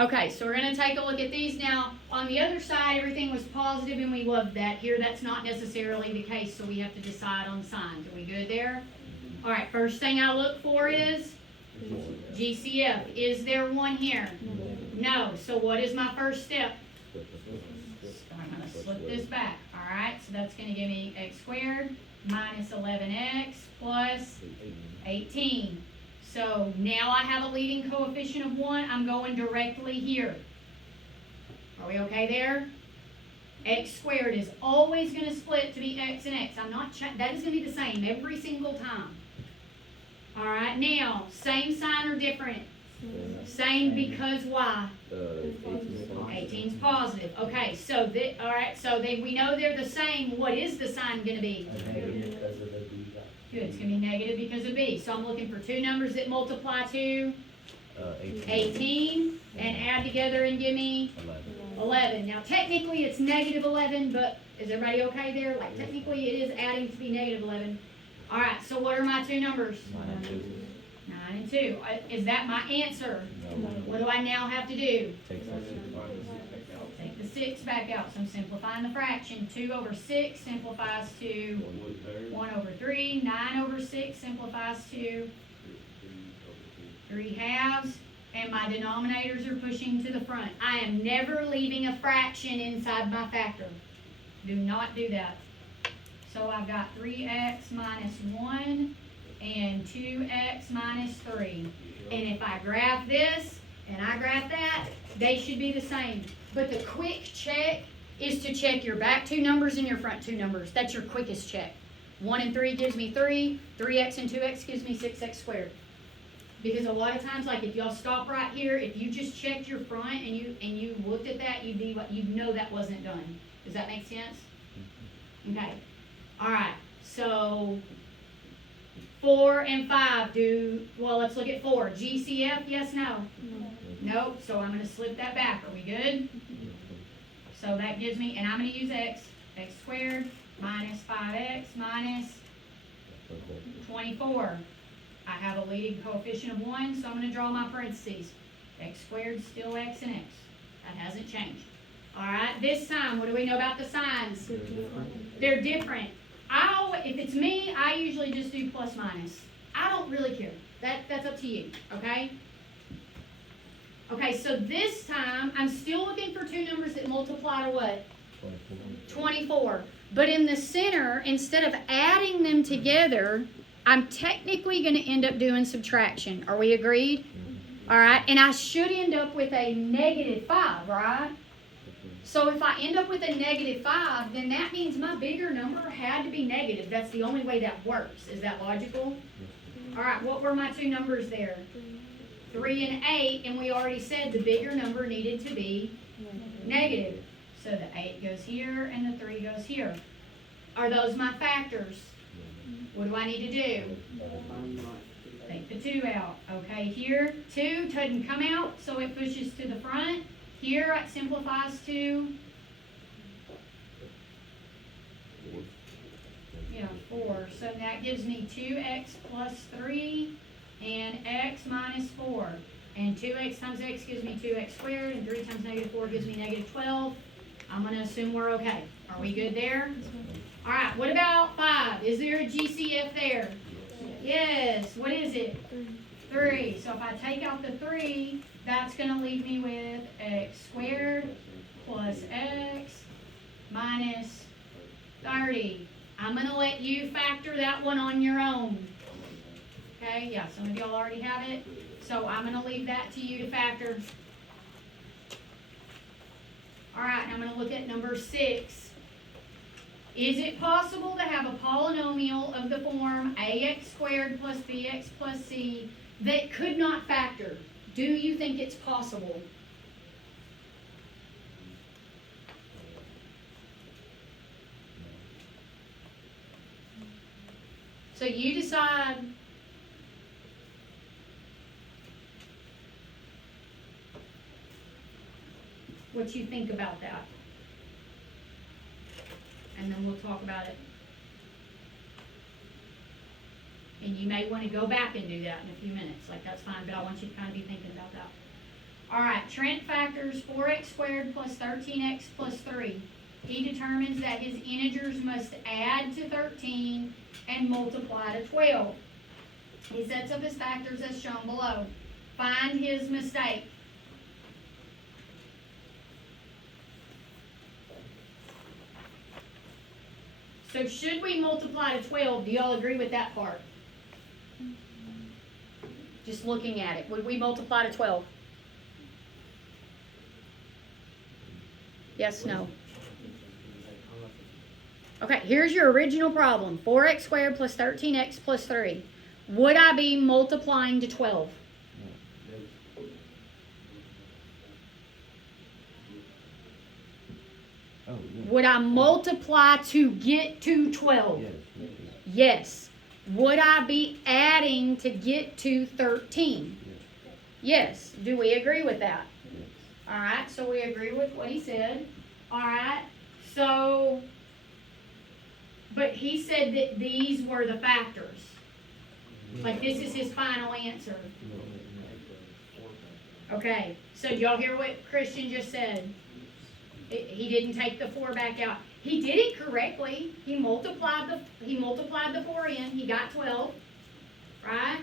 Okay, so we're going to take a look at these now. On the other side, everything was positive and we loved that. Here, that's not necessarily the case, so we have to decide on signs. Are we good there? All right, first thing I look for is GCF. Is there one here? No. So what is my first step? I'm going to slip this back. All right, so that's going to give me x squared minus 11x plus 18. So now I have a leading coefficient of 1. I'm going directly here. Are we okay there? X squared is always going to split to be x and x. That is going to be the same every single time. All right, now, same sign or different? Same because why? 18 is positive. Okay, so we know they're the same. What is the sign going to be? Good, it's going to be negative because of b. So I'm looking for two numbers that multiply to 18 and add together and give me 11. Now technically it's negative 11, but is everybody okay there? Like technically it is adding to be negative 11. All right, so what are my two numbers? 9 and 2. Is that my answer? What do I now have to do? Take the 6 back out. So I'm simplifying the fraction. 2 over 6 simplifies to 1 over 3. 9 over 6 simplifies to 3 halves. And my denominators are pushing to the front. I am never leaving a fraction inside my factor. Do not do that. So I've got 3x minus 1 and 2x minus 3. And if I graph this and I graph that, they should be the same. But the quick check is to check your back two numbers and your front two numbers. That's your quickest check. 1 and 3 gives me 3. 3x and 2x gives me 6x squared. Because a lot of times, like if y'all stop right here, if you just checked your front and you looked at that, you'd know that wasn't done. Does that make sense? Okay. All right. So 4 and 5 let's look at 4. GCF, yes, no? Nope. So I'm going to slip that back. Are we good? So that gives me, and I'm going to use x squared minus 5x minus 24. I have a leading coefficient of 1, so I'm going to draw my parentheses. X squared is still x and x. That hasn't changed. All right, this time, what do we know about the signs? They're different. If it's me, I usually just do plus minus. I don't really care. That's up to you, okay? Okay, so this time, I'm still looking for two numbers that multiply to what? 24. But in the center, instead of adding them together, I'm technically going to end up doing subtraction. Are we agreed? All right, and I should end up with a negative 5, right? So if I end up with a negative 5, then that means my bigger number had to be negative. That's the only way that works. Is that logical? All right, what were my two numbers there? 3 and 8, and we already said the bigger number needed to be negative. So the 8 goes here and the 3 goes here. Are those my factors? What do I need to do? Take the 2 out. Okay, here 2 doesn't come out, so it pushes to the front. Here it simplifies to 4. So that gives me 2x plus 3 and x minus 4. And 2x times x gives me 2x squared, and 3 times negative 4 gives me negative 12. I'm going to assume we're okay. Are we good there? All right, what about 5? Is there a GCF there? Yes. What is it? 3. So if I take out the 3, that's going to leave me with x squared plus x minus 30. I'm going to let you factor that one on your own. Okay, yeah, some of y'all already have it. So I'm going to leave that to you to factor. All right, I'm going to look at number 6. Is it possible to have a polynomial of the form ax squared plus bx plus c that could not factor? Do you think it's possible? So you decide what you think about that. And then we'll talk about it. And you may want to go back and do that in a few minutes. Like, that's fine, but I want you to kind of be thinking about that. Alright, Trent factors 4x squared plus 13x plus 3. He determines that his integers must add to 13 and multiply to 12. He sets up his factors as shown below. Find his mistake. So should we multiply to 12? Do y'all agree with that part? Just looking at it, would we multiply to 12? Yes, no. Okay, here's your original problem. 4x squared plus 13x plus 3. Would I be multiplying to 12? Would I multiply to get to 12? Yes. Would I be adding to get to 13? Yes. Do we agree with that? Alright, so we agree with what he said. Alright, so, but he said that these were the factors. Like this is his final answer. Okay, so did y'all hear what Christian just said? He didn't take the 4 back out. He did it correctly. He multiplied the 4 in. He got 12, right?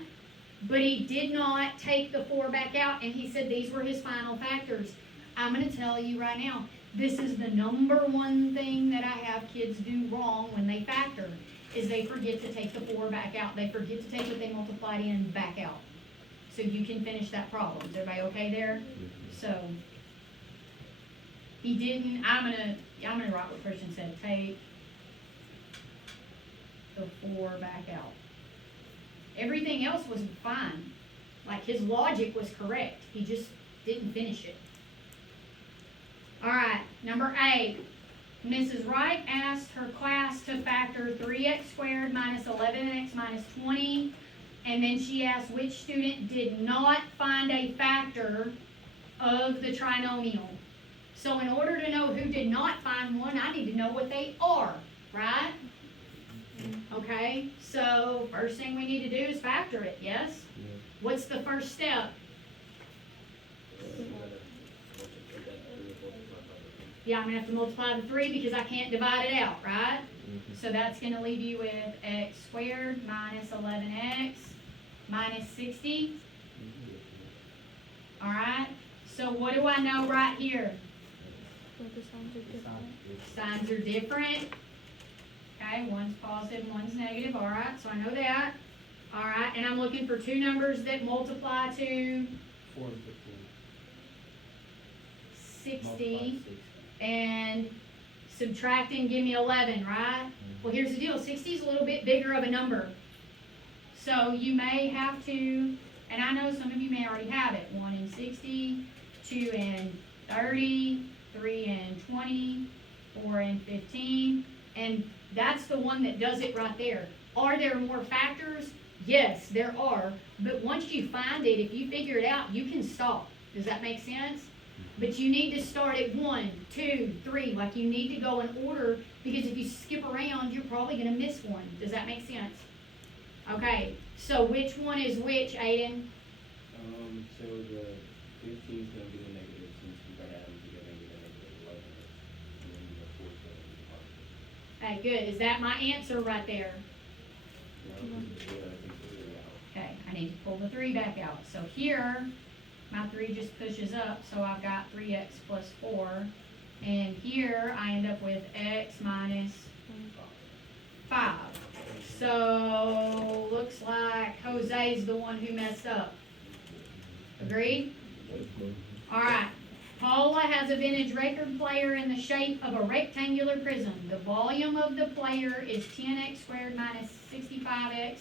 But he did not take the 4 back out, and he said these were his final factors. I'm going to tell you right now, this is the number one thing that I have kids do wrong when they factor, is they forget to take the 4 back out. They forget to take what they multiplied in back out. So you can finish that problem. Is everybody okay there? So he didn't. I'm gonna write what Christian said. Take the 4 back out. Everything else was fine. Like his logic was correct. He just didn't finish it. All right, number 8. Mrs. Wright asked her class to factor 3x squared minus 11x minus 20, and then she asked which student did not find a factor of the trinomial. So in order to know who did not find one, I need to know what they are, right? Okay, so first thing we need to do is factor it, yes? What's the first step? Yeah, I'm going to have to multiply the 3 because I can't divide it out, right? So that's going to leave you with x squared minus 11x minus 60. All right, so what do I know right here? Signs are different. Okay, one's positive, one's negative. All right, so I know that. All right, and I'm looking for two numbers that multiply to 4 and 15. 60. And subtracting, give me 11, right? Well, here's the deal. 60 is a little bit bigger of a number. So you may have to, and I know some of you may already have it, 1 and 60, 2 and 30, 3 and 20, 4 and 15, and that's the one that does it right there. Are there more factors? Yes, there are, but once you find it, if you figure it out, you can stop. Does that make sense? But you need to start at 1, 2, 3, like you need to go in order, because if you skip around, you're probably going to miss one. Does that make sense? Okay, so which one is which, Aiden? So the 15 is going to be the negative, since we got to add them together and get a negative 11. And then the 4 is going to be positive. Okay, good. Is that my answer right there? No, this is what I think is really out. Okay, I need to pull the 3 back out. So here, my 3 just pushes up, so I've got 3x plus 4. And here, I end up with x minus 5. So, looks like Jose's the one who messed up. Agreed? Alright. Paula has a vintage record player in the shape of a rectangular prism. The volume of the player is 10x squared minus 65x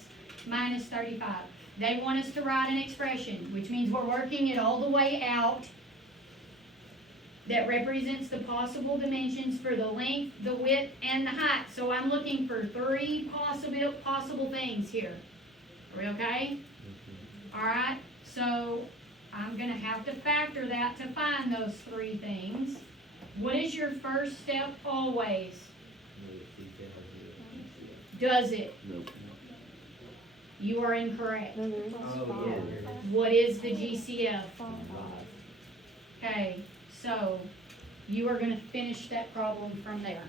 minus 35. They want us to write an expression, which means we're working it all the way out, that represents the possible dimensions for the length, the width, and the height. So I'm looking for 3 possible things here. Are we okay? Alright, so I'm going to have to factor that to find those 3 things. What is your first step always? Does it? Nope. You are incorrect. Oh, yeah. What is the GCF? Okay, so you are gonna finish that problem from there.